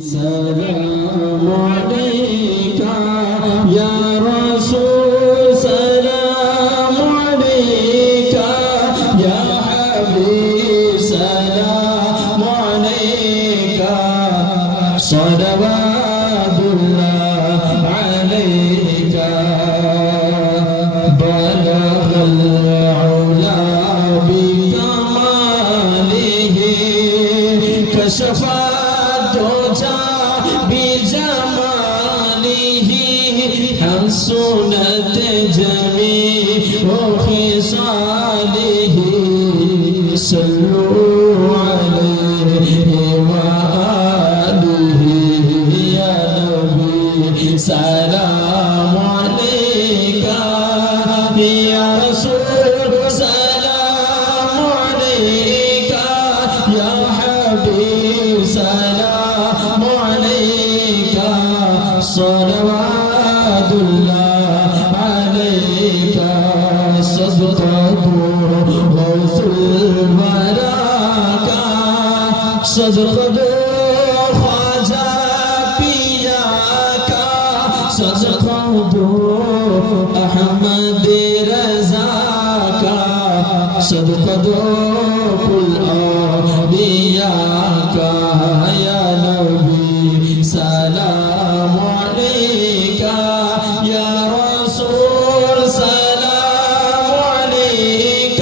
سلام عليك يا رسول سلام عليك يا حبيب سلام عليك صلوات الله عليك بلغ العلا بكماله كشف بجماله حسنت جميع خصاله صلوا عليه وآله يا نبي سلام عليك يا رسول سلام عليك يا حبيب سلام عليك صلوات الله عليك صدقة غوث الملاك صدقة خواجة بياك صدقة أحمد رزاك صدقة كل أنبياك يا نبي سلام عليك يا رسول سلام عليك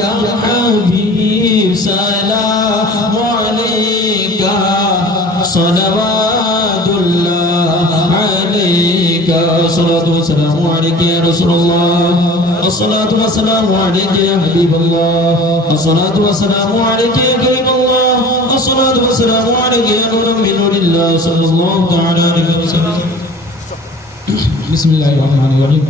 يا حبيب سلام عليك صلوات الله عليك الصلاة والسلام عليك يا رسول الله الصلاة والسلام عليك يا حبيب الله الصلاة والسلام عليك يا كريم الله الصلاة والسلام عليك يا نور من نور الله صلى الله تعالى عليه وسلم بسم الله الرحمن الرحيم